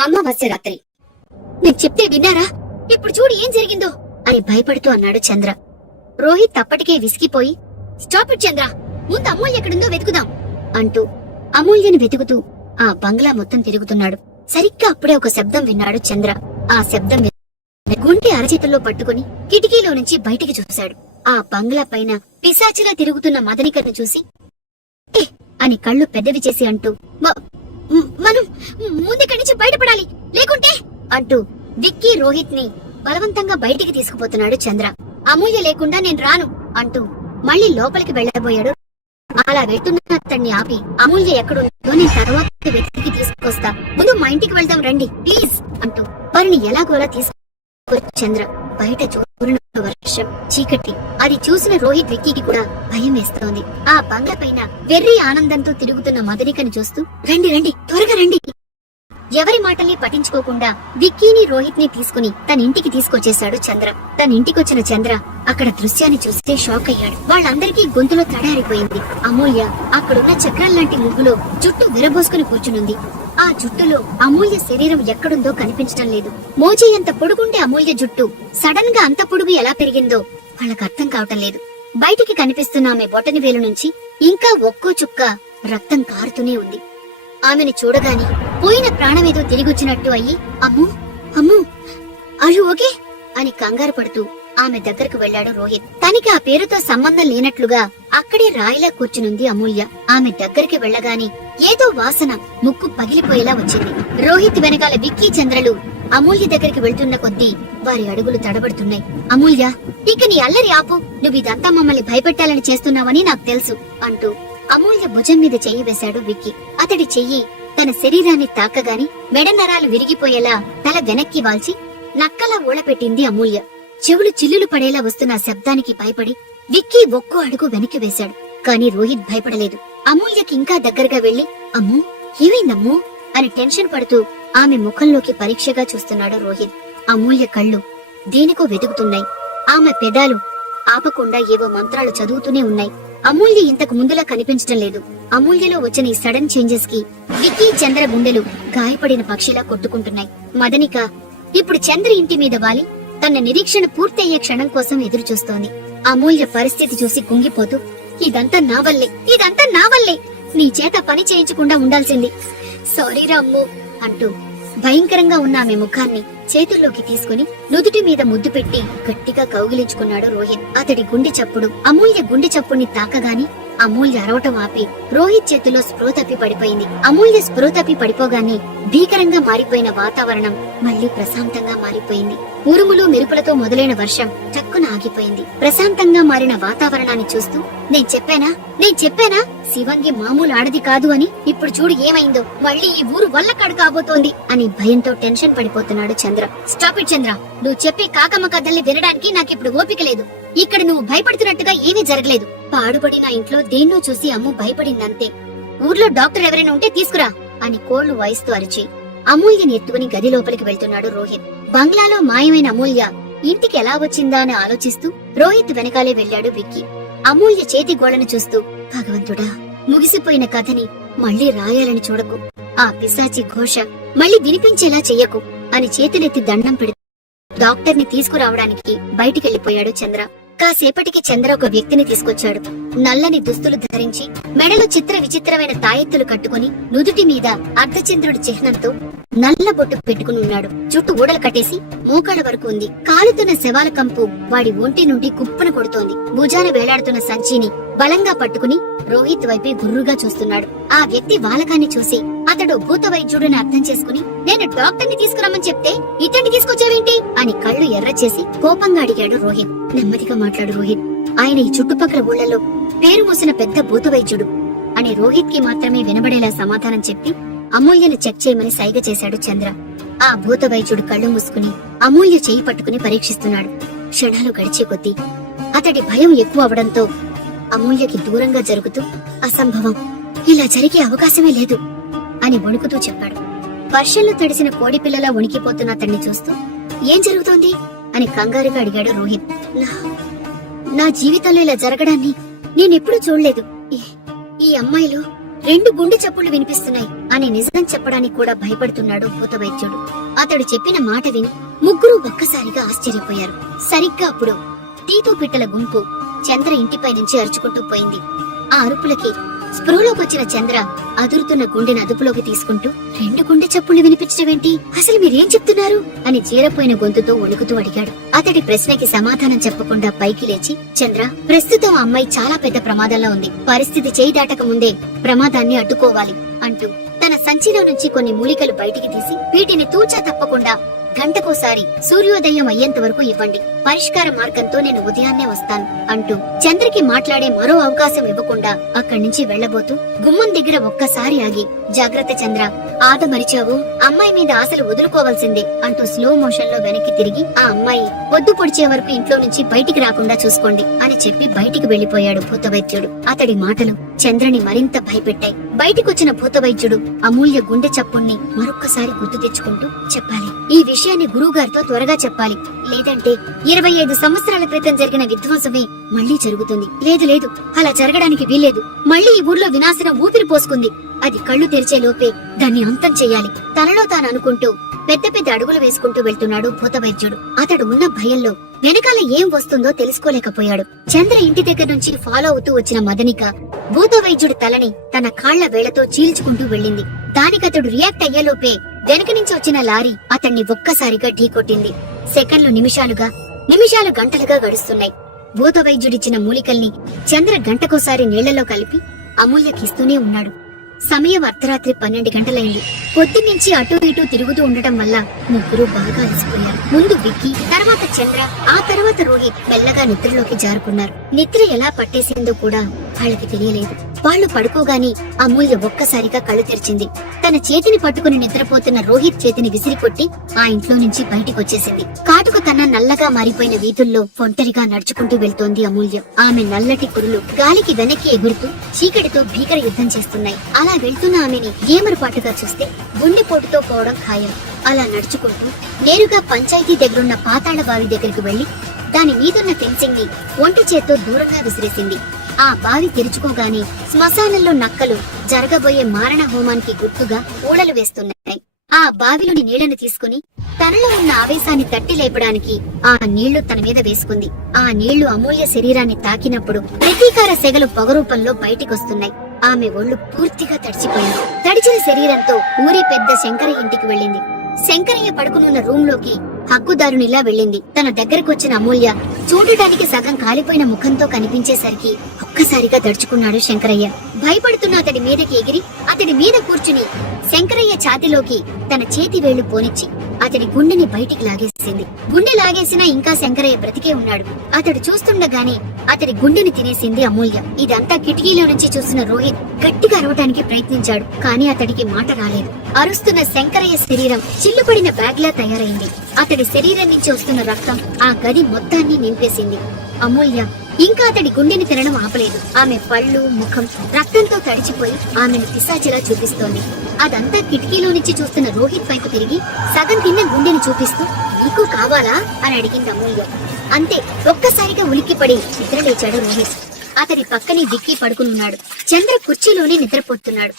అమావాస్య రాత్రి. నేను చెప్తే విన్నారా? ఇప్పుడు చూడు ఏం జరిగిందో అని భయపడుతూ అన్నాడు చంద్ర. రోహిత్ అప్పటికే విసిగిపోయి స్టాప్ ఇట్ చంద్ర ముందు అమూల్య ఎక్కడుందో వెతుకుదాం అంటూ అమూల్యని వెతుకుతూ ఆ బంగ్లా మొత్తం తిరుగుతున్నాడు. సరిగ్గా అప్పుడే ఒక శబ్దం విన్నాడు చంద్ర. ఆ శబ్దం విని గుండె అరచేతుల్లో పట్టుకుని కిటికీలో నుంచి బయటికి చూశాడు. ఆ బంగ్లా పైన పిశాచిలా తిరుగుతున్న మదనికను చూసి "ఏ" అని కళ్ళు పెద్దవి చేసి అంటూ మనం ముందుక్కడి నుంచి బయటపడాలి. లేకుంటే అంటూ విక్కీ రోహిత్ని బలవంతంగా బయటికి తీసుకుపోతున్నాడు చంద్ర. అమూల్య లేకుండా నేను రాను అంటూ మళ్ళీ లోపలికి వెళ్ళబోయాడు. అలా వెళ్తున్న అతన్ని ఆపి అమూల్య ఎక్కడుందో నేను తర్వాత వెతికి తీసుకొస్తా. ముందు మా ఇంటికి వెళ్దాం రండి ప్లీజ్ అంటూ వారిని ఎలాగోలా తీసుకు చంద్ర. బయట వర్షం చీకటి. అది చూసిన రోహిత్ విక్కీకి కూడా భయం వేస్తోంది. ఆ బంగ్లా పైన వెర్రి ఆనందంతో తిరుగుతున్న మదనికని చూస్తూ రండి రండి త్వరగా రండి. ఎవరి మాటల్ని పట్టించుకోకుండా విక్కీని రోహిత్ని తీసుకుని తన ఇంటికి తీసుకొచ్చేశాడు చంద్ర. తన ఇంటికొచ్చిన చంద్ర అక్కడ దృశ్యాన్ని చూస్తే షాక్ అయ్యాడు. వాళ్ళందరికీ గొంతులో తడారిపోయింది. అమూల్య అక్కడున్న చక్రం లాంటి ముగ్గులో జుట్టు విరబోసుకుని కూర్చునుంది. ఆ జుట్టులో అమూల్య శరీరం ఎక్కడుందో కనిపించడం లేదు. మోజీ ఎంత పొడుగుంటే అమూల్య జుట్టు సడన్గా అంత పొడుగు ఎలా పెరిగిందో వాళ్ళకి అర్థం కావటం లేదు. బయటికి కనిపిస్తున్న ఆమె బొటని వేలు నుంచి ఇంకా ఒక్కో చుక్క రక్తం కారుతూనే ఉంది. ఆమెను చూడగానే పోయిన ప్రాణమేదో తిరిగొచ్చినట్టు అయ్యి అమ్ము అమ్ము అయ్యో ఓకే అని కంగారు పడుతూ ఆమె దగ్గరకు వెళ్ళాడు రోహిత్. తనకి ఆ పేరుతో సంబంధం లేనట్లుగా అక్కడే రాయిలా కూర్చునుంది అమూల్య. ఆమె దగ్గరికి వెళ్ళగానే ఏదో వాసన ముక్కు పగిలిపోయేలా వచ్చింది. రోహిత్ వెనకాల విక్కీ చంద్రలు అమూల్య దగ్గరికి వెళ్తున్న కొద్దీ వారి అడుగులు తడబడుతున్నాయి. అమూల్య ఇక నీ అల్లరి ఆపు. నువ్వు ఇదంతా మమ్మల్ని భయపెట్టాలని చేస్తున్నావని నాకు తెలుసు అంటూ అమూల్య భుజం మీద చెయ్యి వేశాడు విక్కీ. అతడి చెయ్యి తన శరీరాన్ని తాకగాని మెడ నరాలు విరిగిపోయేలా తల వెనక్కి వాల్చి నక్కలా ఊళపెట్టింది అమూల్య. చెవులు చిల్లులు పడేలా వస్తున్న శబ్దానికి భయపడి విక్కీ ఒక్కో అడుగు వెనక్కి వేశాడు. కాని రోహిత్ భయపడలేదు. అమూల్యకి ఇంకా దగ్గరగా వెళ్ళి అమ్మూ ఏమైందమ్మూ? అని టెన్షన్ పడుతూ ఆమె ముఖంలోకి పరీక్షగా చూస్తున్నాడు రోహిత్. అమూల్య కళ్ళు దేనికో వెతుకుతున్నాయి. ఆమె పెదాలు ఆపకుండా ఏవో మంత్రాలు చదువుతూనే ఉన్నాయి. అమూల్య ఇంతకు ముందులా కనిపించడం లేదు. అమూల్యలో వచ్చిన ఈ సడన్ చేంజెస్కి విక్కీ చంద్ర గుండెలు గాయపడిన పక్షిలా కొట్టుకుంటున్నాయి. మదనిక ఇప్పుడు చంద్ర ఇంటి మీద వాలి తన నిరీక్షణ పూర్తయ్యే క్షణం కోసం ఎదురు చూస్తోంది అమూల్య పరిస్థితి చూసి కుంగిపోతూ ఇదంతా నా వల్లే ఇదంతా నా వల్లే. నీ చేత పని చేయించకుండా ఉండాల్సింది. సారీ రమ్ము అంటూ భయంకరంగా ఉన్న ఆమె ముఖాన్ని చేతుల్లోకి తీసుకుని నుదుటి మీద ముద్దు పెట్టి గట్టిగా కౌగిలించుకున్నాడు రోహిత్ అతడి గుండె చప్పుడు అమూల్య గుండె చప్పుని తాకగాని అమూల్య అరవటం ఆపి రోహిత్ చేతిలో స్పృహ తప్పి పడిపోయింది. అమూల్య స్పృహ తప్పి పడిపోగానే భీకరంగా మారిపోయిన వాతావరణం మళ్ళీ ప్రశాంతంగా మారిపోయింది. ఉరుములు మెరుపులతో మొదలైన వర్షం చక్కున ఆగిపోయింది. ప్రశాంతంగా మారిన వాతావరణాన్ని చూస్తూ నేను చెప్పానా? నేను చెప్పానా? శివంగి మామూలు ఆడది కాదు అని ఇప్పుడు చూడు ఏమైందో. మళ్ళీ ఈ ఊరు వల్లకాడు కాబోతోంది అని భయంతో టెన్షన్ పడిపోతున్నాడు చంద్ర. Stop it Chandra. నువ్వు చెప్పే కాకమ్మ కథల్ని వినడానికి నాకు ఇప్పుడు ఓపిక లేదు. ఇక్కడ నువ్వు భయపడుతున్నట్టుగా ఏమీ జరగలేదు. పాడుపడిన ఇంట్లో దేన్నో చూసి అమ్ము భయపడిందంతే. ఊర్లో డాక్టర్ ఎవరైనా ఉంటే తీసుకురా అని కోళ్ళు వాయిస్తూ అరిచి అమూల్యని ఎత్తుకుని గది లోపలికి వెళ్తున్నాడు రోహిత్. బంగ్లాలో మాయమైన అమూల్య ఇంటికి ఎలా వచ్చిందా అని ఆలోచిస్తూ రోహిత్ వెనకాలే వెళ్ళాడు విక్కీ. అమూల్య చేతి గోడను చూస్తూ భగవంతుడా ముగిసిపోయిన కథని మళ్ళీ రాయాలని చూడకు. ఆ పిశాచి ఘోష మళ్ళీ వినిపించేలా చెయ్యకు అని చేతులెత్తి దండం పెడు డాక్టర్ని తీసుకురావడానికి బయటికెళ్ళిపోయాడు చంద్ర. కాసేపటికి చంద్ర ఒక వ్యక్తిని తీసుకొచ్చాడు. నల్లని దుస్తులు ధరించి మెడలో చిత్ర విచిత్రమైన తాయెత్తులు కట్టుకుని నుదుటి మీద అర్ధచంద్రుడి చిహ్నంతో నల్ల బొట్టు పెట్టుకుని ఉన్నాడు. చుట్టూ ఊడలు కట్టేసి మూకాడ వరకు ఉంది. కాలుతున్న శవాల కంపు వాడి ఒంటి నుండి కుప్పన కొడుతోంది. భుజాన వేలాడుతున్న సంచిని బలంగా పట్టుకుని రోహిత్ వైపే గుర్రుగా చూస్తున్నాడు. ఆ వ్యక్తి వాలకాన్ని చూసి అతడు భూత వైద్యుడిని అర్థం చేసుకుని నేను డాక్టర్ని తీసుకురమ్మని చెప్తే ఇతన్ని తీసుకొచ్చావేంటి? అని కళ్ళు ఎర్ర చేసి కోపంగా అడిగాడు రోహిత్. నెమ్మదిగా మాట్లాడు రోహిత్. ఆయన ఈ చుట్టుపక్కల ఊళ్ళలో పేరు మోసిన పెద్ద భూతవైద్యుడు అని రోహిత్కి మాత్రమే వినబడేలా సమాధానం చెప్పి అమూల్యను చెక్ చేయమని సైగ చేశాడు చంద్ర. ఆ భూత వైద్యుడు కళ్ళు మూసుకుని అమూల్య చేయి పట్టుకుని పరీక్షిస్తున్నాడు. క్షణాలు గడిచే కొద్దీ అతడి భయం ఎక్కువ అవడంతో అమూల్యకి దూరంగా జరుగుతూ అసంభవం. ఇలా జరిగే అవకాశమే లేదు అని వణుకుతూ చెప్పాడు. వర్షంలో తడిసిన కోడి పిల్లలా ఉనికిపోతున్న అతన్ని చూస్తూ ఏం జరుగుతోంది? అని కంగారుగా అడిగాడు రోహిత్ నా జీవితంలో ఇలా జరగడాన్ని నేనెప్పుడూ చూడలేదు. ఈ- అమ్మాయిలో అమ్మాయిలు రెండు గుండె చప్పుళ్ళు వినిపిస్తున్నాయి అని నిజం చెప్పడానికి కూడా భయపడుతున్నాడు భూత వైద్యుడు అతడు చెప్పిన మాట విని ముగ్గురు ఒక్కసారిగా ఆశ్చర్యపోయారు. సరిగ్గా అప్పుడు తీతో పిట్టల గుంపు చంద్ర ఇంటిపై నుంచి అరుచుకుంటూ పోయింది. ఆ అరుపులకి స్పృహలోకి వచ్చిన చంద్ర అదురుతున్న గుండెని అదుపులోకి తీసుకుంటూ రెండు గుండె చప్పుళ్ళు వినిపించడమేంటి అసలు మీరేం చెప్తున్నారు? అని చీరపోయిన గొంతుతో వణుకుతూ అడిగాడు. అతడి ప్రశ్నకి సమాధానం చెప్పకుండా పైకి లేచి చంద్ర ప్రస్తుతం ఆ అమ్మాయి చాలా పెద్ద ప్రమాదంలో ఉంది. పరిస్థితి చేయి దాటక ముందే ప్రమాదాన్ని అడ్డుకోవాలి అంటూ తన సంచిలో నుంచి కొన్ని మూలికలు బయటికి తీసి వీటిని తూచా తప్పకుండా గంటకోసారి సూర్యోదయం అయ్యేంత వరకు ఇవ్వండి. పరిష్కార మార్గంతో నేను ఉదయాన్నే వస్తాను అంటూ చంద్రకి మాట్లాడే మరో అవకాశం ఇవ్వకుండా అక్కడి నుంచి వెళ్ళబోతూ గుమ్మం దగ్గర ఒక్కసారి ఆగి జాగ్రత్త చంద్ర ఆదమరిచావు అమ్మాయి మీద ఆశలు వదులుకోవాల్సిందే అంటూ స్లో మోషన్లో వెనక్కి తిరిగి ఆ అమ్మాయి పొద్దు పొడిచే వరకు ఇంట్లో నుంచి బయటికి రాకుండా చూసుకోండి అని చెప్పి బయటికి వెళ్ళిపోయాడు భూతవైద్యుడు. అతడి మాటలు చంద్రని మరింత భయపెట్టాయి. బయటికొచ్చిన భూతవైద్యుడు అమూల్య గుండె చప్పుణ్ణి మరొక్కసారి గుర్తు తెచ్చుకుంటూ చెప్పాలి. ఈ విషయాన్ని గురువుగారితో త్వరగా చెప్పాలి. లేదంటే ఇరవై ఐదు సంవత్సరాల క్రితం జరిగిన విధ్వంసమే మళ్ళీ జరుగుతుంది. లేదు లేదు. అలా జరగడానికి వీల్లేదు. మళ్ళీ ఈ ఊర్లో వినాశనం ఊపిరి పోసుకుంది. అది కళ్ళు తెరిచే లోపే దాన్ని అంతం చేయాలి. తనలో తాను అనుకుంటూ పెద్ద పెద్ద అడుగులు వేసుకుంటూ వెళ్తున్నాడు భూతవైద్యుడు. అతడు ఉన్న భయంలో వెనకాల ఏం వస్తుందో తెలుసుకోలేకపోయాడు. చంద్ర ఇంటి దగ్గర నుంచి ఫాలో అవుతూ వచ్చిన మదనిక భూతవైద్యుడి తలని తన కాళ్ళ వేళ్ళతో చీల్చుకుంటూ వెళ్ళింది. దానికతడు రియాక్ట్ అయ్యేలోపే వెనక నుంచి వచ్చిన లారీ అతన్ని ఒక్కసారిగా ఢీకొట్టింది. సెకండ్లు నిమిషాలుగా నిమిషాలు గంటలుగా గడుస్తున్నాయి. భూతవైద్యుడిచ్చిన మూలికల్ని చంద్ర గంటకోసారి నీళ్ళలో కలిపి అమూల్యకిస్తూనే ఉన్నాడు. సమయం అర్ధరాత్రి పన్నెండు గంటలైంది. పొద్దున్నుంచి అటు ఇటు తిరుగుతూ ఉండటం వల్ల ముగ్గురు బాగా అలసిపోయారు. ముందు విక్కి తర్వాత చంద్ర ఆ తర్వాత రోహిత్ మెల్లగా నిద్రలోకి జారుకున్నారు. నిద్ర ఎలా పట్టేసిందో కూడా వాళ్ళకి తెలియలేదు. వాళ్ళు పడుకోగానే అమూల్య ఒక్కసారిగా కళ్ళు తెరిచింది. తన చేతిని పట్టుకుని నిద్రపోతున్న రోహిత్ చేతిని విసిరికొట్టి ఆ ఇంట్లో నుంచి బయటికి వచ్చేసింది. కాటుక తన నల్లగా మారిపోయిన వీధుల్లో ఒంటరిగా నడుచుకుంటూ వెళ్తోంది అమూల్య. ఆమె నల్లటి కురులు గాలికి వెనక్కి ఎగురుతూ చీకటితో భీకర యుద్ధం చేస్తున్నాయి. అలా వెళ్తున్న ఆమెని ఏమరపాటుగా చూస్తే గుండెపోటుతో పోవడం ఖాయం. అలా నడుచుకుంటూ నేరుగా పంచాయతీ దగ్గరున్న పాతాళ బావి దగ్గరికి వెళ్ళి దాని మీదున్న ఫెన్సింగ్ని ఒంటి చేత్తో దూరంగా విసిరేసింది. ఆ బావి తెరుచుకోగానే శ్మశానంలో నక్కలు జరగబోయే మారణ హోమానికి గుర్తుగా ఊడలు వేస్తున్నాయి. ఆ బావిలోని నీళ్ళను తీసుకుని తనలో ఉన్న ఆవేశాన్ని తట్టి లేపడానికి ఆ నీళ్ళు తన మీద వేసుకుంది. ఆ నీళ్ళు అమూల్య శరీరాన్ని తాకినప్పుడు ప్రతీకార సెగలు పొగరూపంలో బయటికొస్తున్నాయి. ఆమె ఒళ్ళు పూర్తిగా తడిచిపోయింది. తడిచిన శరీరంతో ఊరి పెద్ద శంకరయ్య ఇంటికి వెళ్ళింది. శంకరయ్య పడుకునున్న రూమ్లోకి హక్కుదారునిలా వెళ్ళింది. తన దగ్గరకు వచ్చిన అమూల్య చూడటానికి సగం కాలిపోయిన ముఖంతో కనిపించేసరికి ఒక్కసారిగా దడుచుకున్నాడు శంకరయ్య. భయపడుతున్న అతడి మీదకి ఎగిరి అతడి మీద కూర్చుని శంకరయ్య ఛాతిలోకి తన చేతి వేళ్ళు పోనిచ్చి అతడి గుండెని బయటికి లాగేసింది. గుండె లాగేసినా ఇంకా శంకరయ్య బ్రతికే ఉన్నాడు. అతడు చూస్తుండగానే అతడి గుండెని తినేసింది అమూల్య. ఇదంతా కిటికీలో నుంచి చూసిన రోహిత్ గట్టిగా అరవటానికి ప్రయత్నించాడు కానీ అతడికి మాట రాలేదు. అరుస్తున్న శంకరయ్య శరీరం చిల్లుపడిన బ్యాగ్ లా తయారైంది. అతడి శరీరం నుంచి వస్తున్న రక్తం ఆ గది మొత్తాన్ని నింపేసింది. అమూల్య ఇంకా అతడి గుండెని తినడం ఆపలేదు. ఆమె పళ్ళు ముఖం రక్తంతో తడిచిపోయి ఆమెను పిశాచిలా చూపిస్తోంది. అదంతా కిటికీలో నుంచి చూస్తున్న రోహిత్ వైపు తిరిగి సగం తిన్న గుండెని చూపిస్తూ నీకు కావాలా? అని అడిగింది అమూల్య. అంతే ఒక్కసారిగా ఉలిక్కిపడి నిద్రలేచాడు రోహిత్. అతడి పక్కనే విక్కీ పడుకునున్నాడు. చంద్ర కుర్చీలోనే నిద్రపోతున్నాడు.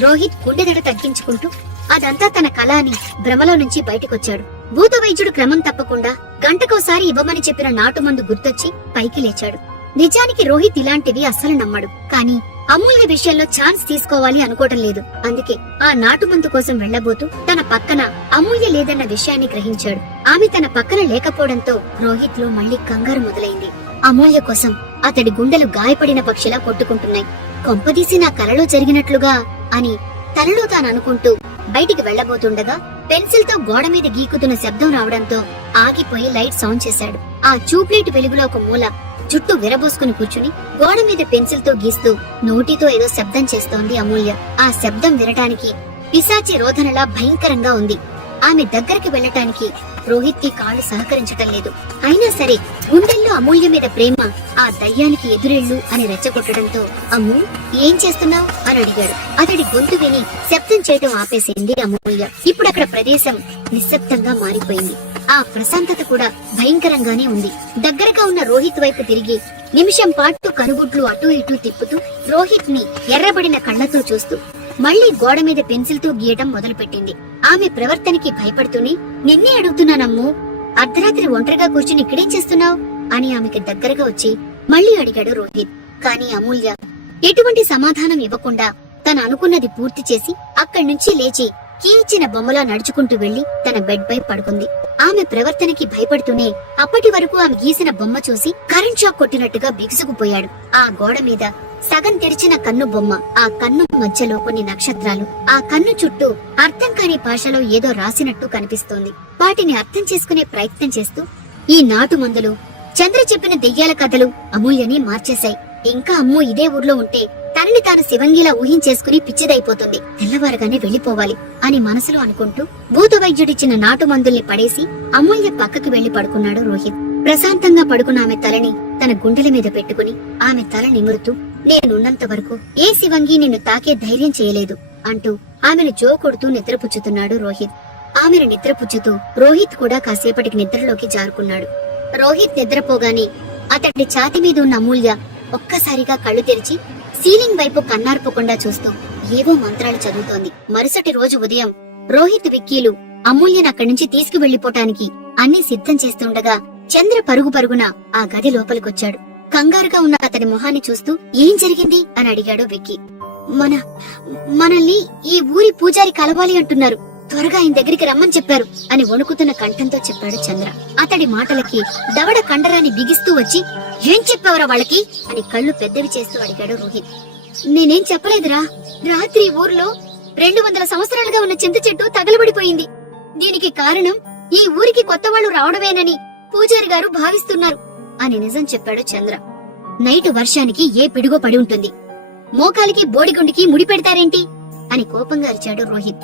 రోహిత్ గుండెదడ తగ్గించుకుంటూ అదంతా తన కళ అని భ్రమలో నుంచి బయటకొచ్చాడు. భూత వైద్యుడు క్రమం తప్పకుండా గంటకోసారి ఇవ్వమని చెప్పిన నాటుమందు గుర్తొచ్చి పైకి లేచాడు. నిజానికి రోహిత్ ఇలాంటివి అస్సలు నమ్మడు. కానీ అమూల్య విషయంలో ఛాన్స్ తీసుకోవాలి అనుకోవటం లేదు. అందుకే ఆ నాటుమందు కోసం వెళ్ళబోతూ తన పక్కన అమూల్య లేదన్న విషయాన్ని గ్రహించాడు. ఆమె తన పక్కన లేకపోవడంతో రోహిత్లో మళ్ళీ కంగారు మొదలైంది. అమూల్య కోసం అతడి గుండెలు గాయపడిన పక్షిలా కొట్టుకుంటున్నాయి. కొంపదీసి నా కలలో జరిగినట్లుగా అని తనలో తాను అనుకుంటూ బయటికి వెళ్ళబోతుండగా పెన్సిల్తో గోడ మీద గీకుతున్న శబ్దం రావడంతో ఆగిపోయి లైట్ సౌండ్ చేశాడు. ఆ ట్యూబ్లైట్ వెలుగులో ఒక మూల జుట్టు విరబోసుకుని కూర్చుని గోడ మీద పెన్సిల్తో గీస్తూ నోటితో ఏదో శబ్దం చేస్తోంది అమూల్య. ఆ శబ్దం వినటానికి పిశాచి రోధనలా భయంకరంగా ఉంది. ఆమె దగ్గరికి వెళ్ళటానికి రోహిత్కి కాళ్ళు సహకరించటం లేదు. అయినా సరే గుండెల్లో అమూల్య మీద ప్రేమ ఆ దయ్యానికి ఎదురెళ్ళు అని రెచ్చగొట్టడంతో అమ్ము ఏం చేస్తున్నావు? అని అడిగాడు. అతడి గొంతు విని శబ్దం చేయటం ఆపేసింది అమూల్య. ఇప్పుడు అక్కడ ప్రదేశం నిశ్శబ్దంగా మారిపోయింది. ఆ ప్రశాంతత కూడా భయంకరంగానే ఉంది. దగ్గరగా ఉన్న రోహిత్ వైపు తిరిగి నిమిషం పాటు కనుగుడ్లు అటూ ఇటూ తిప్పుతూ రోహిత్ని ఎర్రబడిన కళ్ళతో చూస్తూ మళ్ళీ గోడ మీద పెన్సిల్తో గీయటం మొదలుపెట్టింది. ఆమె ప్రవర్తనకి భయపడుతూనే నిన్నే అడుగుతున్నానమ్ము. అర్ధరాత్రి ఒంటరిగా కూర్చుని ఇక్కడేం చేస్తున్నావు? అని ఆమెకి దగ్గరగా వచ్చి మళ్ళీ అడిగాడు రోహిత్. కానీ అమూల్య ఎటువంటి సమాధానం ఇవ్వకుండా తను అనుకున్నది పూర్తి చేసి అక్కడి నుంచి లేచి కీచిన బొమ్మలా నడుచుకుంటూ వెళ్ళి తన బెడ్ పై పడుకుంది. ఆమె ప్రవర్తనకి భయపడుతూనే అప్పటి వరకు ఆమె గీసిన బొమ్మ చూసి కరెంట్ షాక్ కొట్టినట్టుగా బిగుసుకుపోయాడు. ఆ గోడ మీద సగం తెరిచిన కన్ను బొమ్మ ఆ కన్ను మధ్యలో కొన్ని నక్షత్రాలు. ఆ కన్ను చుట్టూ అర్థం కాని భాషలో ఏదో రాసినట్టు కనిపిస్తోంది. వాటిని అర్థం చేసుకునే ప్రయత్నం చేస్తూ ఈ నాటు మందులు చంద్ర చెప్పిన దెయ్యాల కథలు అమూల్యని మార్చేశాయి. ఇంకా అమ్ము ఇదే ఊర్లో ఉంటే తనని తాను శివంగిలా ఊహించేసుకుని పిచ్చిదైపోతుంది. తెల్లవారుగానే వెళ్ళిపోవాలి అని మనసులో అనుకుంటూ భూత వైద్యుడిచ్చిన నాటు మందుల్ని పడేసి అమూల్య పక్కకి వెళ్ళి పడుకున్నాడు రోహిత్. ప్రశాంతంగా పడుకున్న ఆమె తలని తన గుండెల మీద పెట్టుకుని ఆమె తల నిమురుతూ నేనున్నంత వరకు ఏ శివంగి నిన్ను తాకే ధైర్యం చేయలేదు అంటూ ఆమెను జో కొడుతూ నిద్రపుచ్చుతున్నాడు రోహిత్. ఆమెను నిద్రపుచ్చుతూ రోహిత్ కూడా కాసేపటికి నిద్రలోకి జారుకున్నాడు. రోహిత్ నిద్రపోగానే అతడి ఛాతి మీద ఉన్న అమూల్య ఒక్కసారిగా కళ్ళు తెరిచి సీలింగ్ వైపు కన్నార్పకుండా చూస్తూ ఏవో మంత్రాలు చదువుతోంది. మరుసటి రోజు ఉదయం రోహిత్ విక్కీలు అమూల్యను అక్కడి నుంచి తీసుకువెళ్ళిపోటానికి అన్ని సిద్ధం చేస్తుండగా చంద్ర పరుగు పరుగున ఆ గది లోపలికొచ్చాడు. కంగారుగా ఉన్న అతని మొహాన్ని చూస్తూ ఏం జరిగింది? అని అడిగాడు విక్కీ. మన మనల్ని ఈ ఊరి పూజారి కలవాలి అంటున్నారు. త్వరగా ఆయన దగ్గరికి రమ్మని చెప్పారు అని వణుకుతున్న కంఠంతో చెప్పాడు చంద్ర. అతడి మాటలకి దవడ కండరాన్ని బిగిస్తూ వచ్చి ఏం చెప్పావురా వాళ్ళకి? అని కళ్ళు పెద్దవి చేస్తూ అడిగాడు రోహిత్. నేనేం చెప్పలేదురా. రాత్రి ఊర్లో రెండు వందల సంవత్సరాలుగా ఉన్న చింత చెట్టు తగలబడిపోయింది. దీనికి కారణం ఈ ఊరికి కొత్త వాళ్ళు రావడమేనని పూజారి గారు భావిస్తున్నారు. అని నిజం చెప్పాడు చంద్ర. నైట్ వర్షానికి ఏ పిడుగో పడి ఉంటుంది. మోకాలికి బోడిగుండికి ముడి పెడతారేంటి? అని కోపంగా అరిచాడు రోహిత్.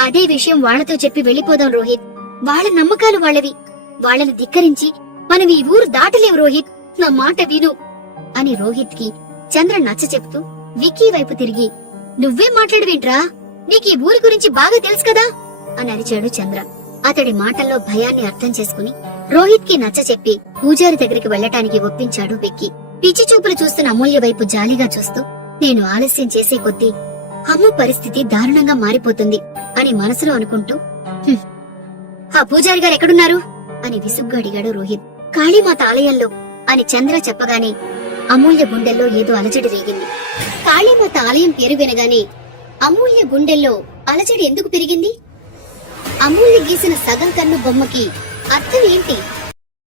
అదే విషయం వాళ్ళతో చెప్పి వెళ్ళిపోదాం రోహిత్. వాళ్ళ నమ్మకాలు వాళ్ళవి. వాళ్ళని ధిక్కరించి మనం ఈ ఊరు దాటలేం రోహిత్. నా మాట విను. అని రోహిత్కి చంద్ర నచ్చ చెప్తూ విక్కీ వైపు తిరిగి నువ్వే మాట్లాడవేంట్రా? నీకు ఈ ఊరి గురించి బాగా తెలుసు కదా? అని అరిచాడు చంద్ర. అతడి మాటల్లో భయాన్ని అర్థం చేసుకుని రోహిత్కి నచ్చ చెప్పి పూజారి దగ్గరికి వెళ్ళటానికి ఒప్పించాడు విక్కీ. పిచ్చి చూపులు చూస్తున్న అమూల్య వైపు జాలిగా చూస్తూ నేను ఆలస్యం చేసే కొద్దీ అమ్ము పరిస్థితి దారుణంగా మారిపోతుంది అని మనసులో అనుకుంటూ ఆ పూజారి గారు ఎక్కడున్నారు? అని విసుగ్గా అడిగాడు రోహిత్. కాళీమాత ఆలయంలో అని చంద్ర చెప్పగానే అమూల్య గుండెల్లో ఏదో అలజడి రేగింది. కాళీమాత ఆలయం పేరు వినగానే అమూల్య గుండెల్లో అలజడి ఎందుకు పెరిగింది? అమూల్య గీసిన సగం కన్ను బొమ్మకి అర్థం ఏంటి?